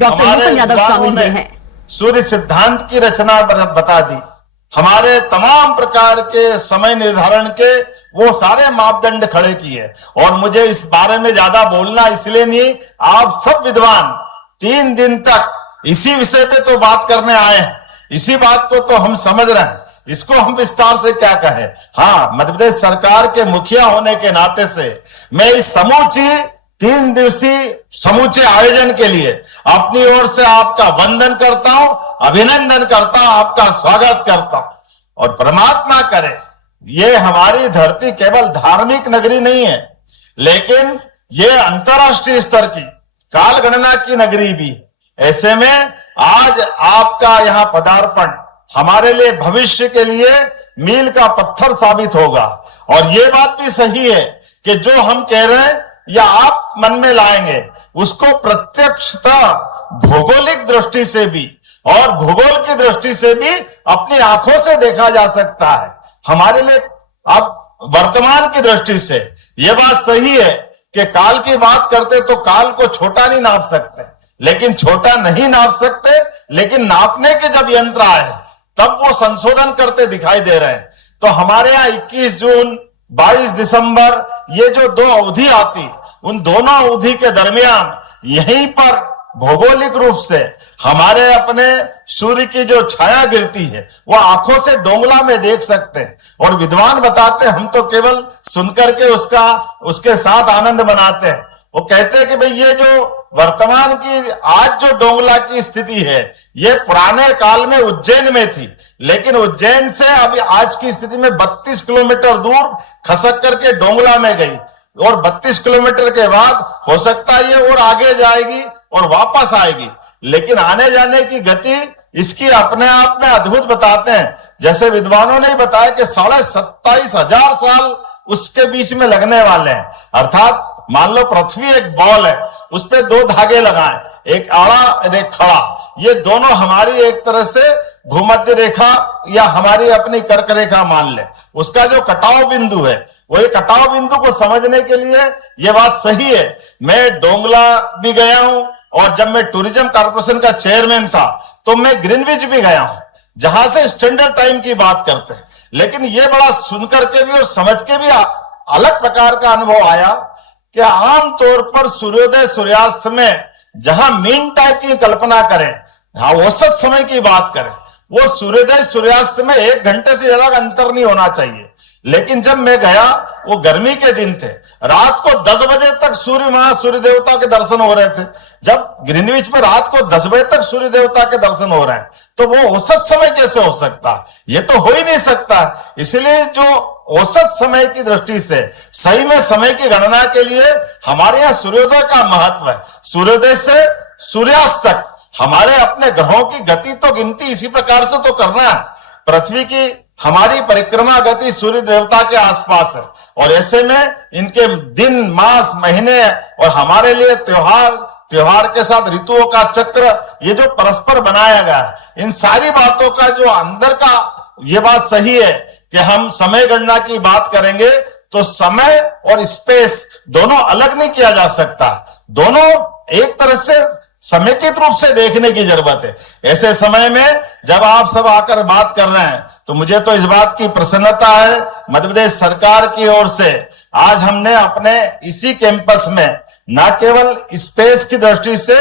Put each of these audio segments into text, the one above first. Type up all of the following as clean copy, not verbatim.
Doctor Vipin Yadav शामिल हुए हैं। सूर्य सिद्धांत की रचना बता दी, हमारे तमाम प्रकार के समय निर्धारण के वो सारे मापदंड खड़े किए। और मुझे इस बारे में ज्यादा बोलना इसलिए नहीं, आप सब विद्वान 3 दिन तक इसी विषय पे तो बात करने आए हैं, इसी बात को तो हम समझ रहे हैं, इसको हम विस्तार से क्या कहें। हाँ, मध्य प्रदेश सरकार के मुखिया होने के नाते से मैं इस समूची 3 दिवसीय समूचे आयोजन के लिए अपनी ओर से आपका वंदन करता हूं, अभिनंदन करता हूं, आपका स्वागत करता हूं। और परमात्मा करे ये हमारी धरती केवल धार्मिक नगरी नहीं है, लेकिन ये अंतर्राष्ट्रीय स्तर की काल गणना की नगरी भी है। ऐसे में आज आपका यहाँ पदार्पण हमारे लिए भविष्य के लिए मील का पत्थर साबित होगा। और ये बात भी सही है कि जो हम कह रहे हैं या आप मन में लाएंगे उसको प्रत्यक्षता भौगोलिक दृष्टि से भी और भूगोल की दृष्टि से भी अपनी आंखों से देखा जा सकता है। हमारे लिए अब वर्तमान की दृष्टि से यह बात सही है कि काल की बात करते तो काल को छोटा नहीं नाप सकते, लेकिन छोटा नहीं नाप सकते, लेकिन नापने के जब यंत्र आए तब वो संशोधन करते दिखाई दे रहे हैं। तो हमारे यहाँ 21 जून 22 दिसंबर ये जो 2 अवधि आती, उन दोनों अवधि के दरमियान यहीं पर भौगोलिक रूप से हमारे अपने सूर्य की जो छाया गिरती है वो आंखों से डोंगला में देख सकते हैं। और विद्वान बताते हैं, हम तो केवल सुनकर के उसके साथ आनंद मनाते हैं। वो कहते हैं कि भाई ये जो वर्तमान की आज जो डोंगला की स्थिति है ये पुराने काल में उज्जैन में थी, लेकिन उज्जैन से अभी आज की स्थिति में 32 किलोमीटर दूर खसक करके डोंगला में गई। और 32 किलोमीटर के बाद हो सकता है ये और आगे जाएगी और वापस आएगी, लेकिन आने जाने की गति इसकी अपने आप में अद्भुत बताते हैं। जैसे विद्वानों ने बताया कि 27,500 साल उसके बीच में लगने वाले हैं। अर्थात मान लो पृथ्वी एक बॉल है, उस पे 2 धागे लगाए, एक आड़ा और एक खड़ा, ये दोनों हमारी एक तरह से भूमध्य रेखा या हमारी अपनी कर्क रेखा मान ले, उसका जो कटाव बिंदु है वो ये कटाव बिंदु को समझने के लिए ये बात सही है। मैं डोंगला भी गया हूं और जब मैं टूरिज्म कॉर्पोरेशन का चेयरमैन था तो मैं ग्रीनविच भी गया हूं, जहां से स्टैंडर्ड टाइम की बात करते हैं। लेकिन ये बड़ा सुनकर के भी और समझ के भी अलग प्रकार का अनुभव आया कि आमतौर पर सूर्योदय सूर्यास्त में जहां मीन टाइम की कल्पना करें, हाँ औसत समय की बात करें, वो सूर्योदय सूर्यास्त में 1 घंटे से ज्यादा अंतर नहीं होना चाहिए। लेकिन जब मैं गया वो गर्मी के दिन थे, रात को 10 बजे तक सूर्य देवता के दर्शन हो रहे थे। जब ग्रीनविच में रात को 10 बजे तक सूर्य देवता के दर्शन हो रहे हैं तो वो औसत समय कैसे हो सकता है? ये तो हो ही नहीं सकता। इसलिए जो औसत समय की दृष्टि से सही में समय की गणना के लिए हमारे यहाँ सूर्योदय का महत्व है। सूर्योदय से सूर्यास्त तक हमारे अपने ग्रहों की गति तो गिनती इसी प्रकार से तो करना है। पृथ्वी की हमारी परिक्रमा गति सूर्य देवता के आसपास है, और ऐसे में इनके दिन मास महीने और हमारे लिए त्योहार के साथ ऋतुओं का चक्र, ये जो परस्पर बनाया गया है, इन सारी बातों का जो अंदर का ये बात सही है कि हम समय गणना की बात करेंगे तो समय और स्पेस दोनों अलग नहीं किया जा सकता, दोनों एक तरह से समेकित रूप से देखने की जरूरत है। ऐसे समय में जब आप सब आकर बात कर रहे हैं तो मुझे तो इस बात की प्रसन्नता है, मध्य प्रदेश सरकार की ओर से आज हमने अपने इसी कैंपस में न केवल स्पेस की दृष्टि से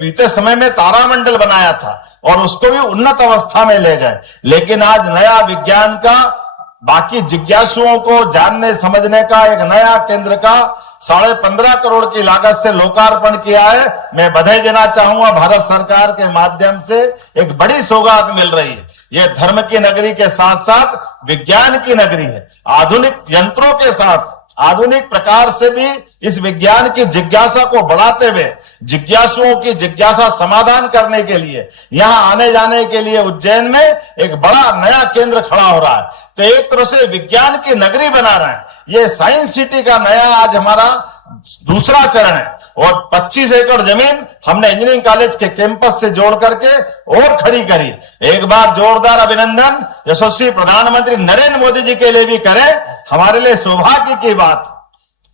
बीते समय में तारामंडल बनाया था और उसको भी उन्नत अवस्था में ले गए, लेकिन आज नया विज्ञान का बाकी जिज्ञासुओं को जानने समझने का एक नया केंद्र का 15.5 करोड़ की लागत से लोकार्पण किया है। मैं बधाई देना चाहूंगा, भारत सरकार के माध्यम से एक बड़ी सौगात मिल रही है। ये धर्म की नगरी के साथ साथ विज्ञान की नगरी है। आधुनिक यंत्रों के साथ आधुनिक प्रकार से भी इस विज्ञान की जिज्ञासा को बढ़ाते हुए जिज्ञासुओं की जिज्ञासा समाधान करने के लिए यहाँ आने जाने के लिए उज्जैन में एक बड़ा नया केंद्र खड़ा हो रहा है। तो एक तरह से विज्ञान की नगरी बना रहे हैं। ये साइंस सिटी का नया आज हमारा दूसरा चरण है, और 25 एकड़ जमीन हमने इंजीनियरिंग कॉलेज के कैंपस से जोड़ करके और खड़ी करी। एक बार जोरदार अभिनंदन यशस्वी प्रधानमंत्री नरेंद्र मोदी जी के लिए भी करें। हमारे लिए सौभाग्य की बात,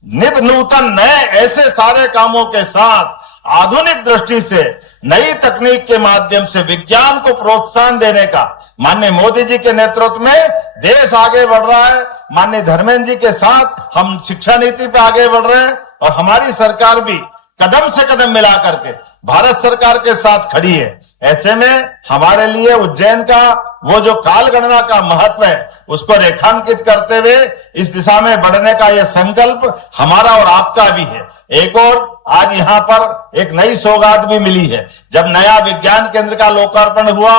नित नूतन नए ऐसे सारे कामों के साथ आधुनिक दृष्टि से नई तकनीक के माध्यम से विज्ञान को प्रोत्साहन देने का माननीय मोदी जी के नेतृत्व में देश आगे बढ़ रहा है। माननीय धर्मेंद्र जी के साथ हम शिक्षा नीति पे आगे बढ़ रहे हैं और हमारी सरकार भी कदम से कदम मिला करके भारत सरकार के साथ खड़ी है। ऐसे में हमारे लिए उज्जैन का वो जो काल गणना का महत्व है उसको रेखांकित करते हुए इस दिशा में बढ़ने का यह संकल्प हमारा और आपका भी है। एक और आज यहाँ पर एक नई सौगात भी मिली है। जब नया विज्ञान केंद्र का लोकार्पण हुआ,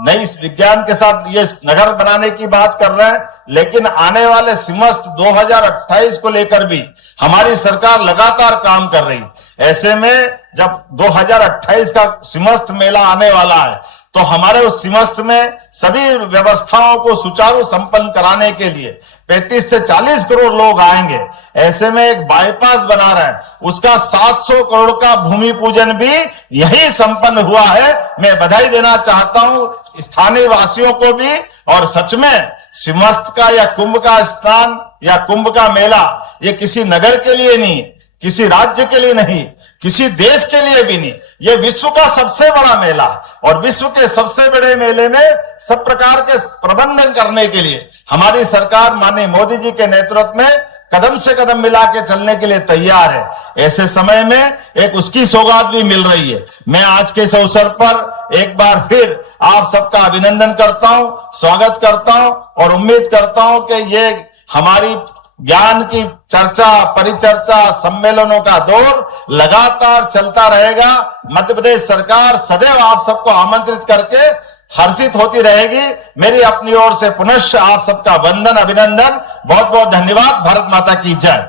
नई विज्ञान के साथ ये नगर बनाने की बात कर रहे हैं, लेकिन आने वाले सिमस्त 2028 को लेकर भी हमारी सरकार लगातार काम कर रही है। ऐसे में जब 2028 का सिमस्त मेला आने वाला है तो हमारे उस सिमस्त में सभी व्यवस्थाओं को सुचारू संपन्न कराने के लिए 35 से 40 करोड़ लोग आएंगे। ऐसे में एक बाईपास बना रहे हैं, उसका 700 करोड़ का भूमि पूजन भी यही संपन्न हुआ है। मैं बधाई देना चाहता हूं स्थानीय वासियों को भी। और सच में सिमस्त का या कुंभ का स्थान या कुंभ का मेला ये किसी नगर के लिए नहीं, किसी राज्य के लिए नहीं, किसी देश के लिए भी नहीं, ये विश्व का सबसे बड़ा मेला और विश्व के सबसे बड़े मेले में सब प्रकार के प्रबंधन करने के लिए हमारी सरकार माननीय मोदी जी के नेतृत्व में कदम से कदम मिला के चलने के लिए तैयार है। ऐसे समय में एक उसकी सौगात भी मिल रही है। मैं आज के इस अवसर पर एक बार फिर आप सबका अभिनंदन करता हूं, स्वागत करता हूं और उम्मीद करता हूं कि ये हमारी ज्ञान की चर्चा, परिचर्चा, सम्मेलनों का दौर लगातार चलता रहेगा। मध्य प्रदेश सरकार सदैव आप सबको आमंत्रित करके हर्षित होती रहेगी। मेरी अपनी ओर से पुनश्च आप सबका वंदन, अभिनंदन, बहुत बहुत धन्यवाद। भारत माता की जय।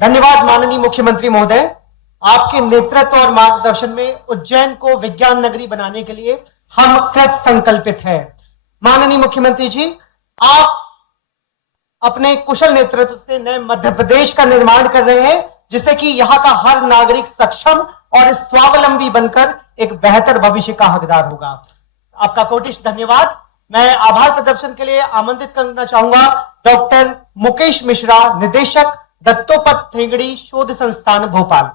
धन्यवाद माननीय मुख्यमंत्री महोदय। आपके नेतृत्व और मार्गदर्शन में उज्जैन को विज्ञान नगरी बनाने के लिए हम कृत संकल्पित हैं। माननीय मुख्यमंत्री जी, आप अपने कुशल नेतृत्व से नए मध्य प्रदेश का निर्माण कर रहे हैं, जिससे कि यहाँ का हर नागरिक सक्षम और स्वावलंबी बनकर एक बेहतर भविष्य का हकदार होगा। आपका कोटिश धन्यवाद। मैं आभार प्रदर्शन के लिए आमंत्रित करना चाहूंगा डॉक्टर मुकेश मिश्रा, निदेशक दत्तोपंत ठेंगड़ी शोध संस्थान भोपाल।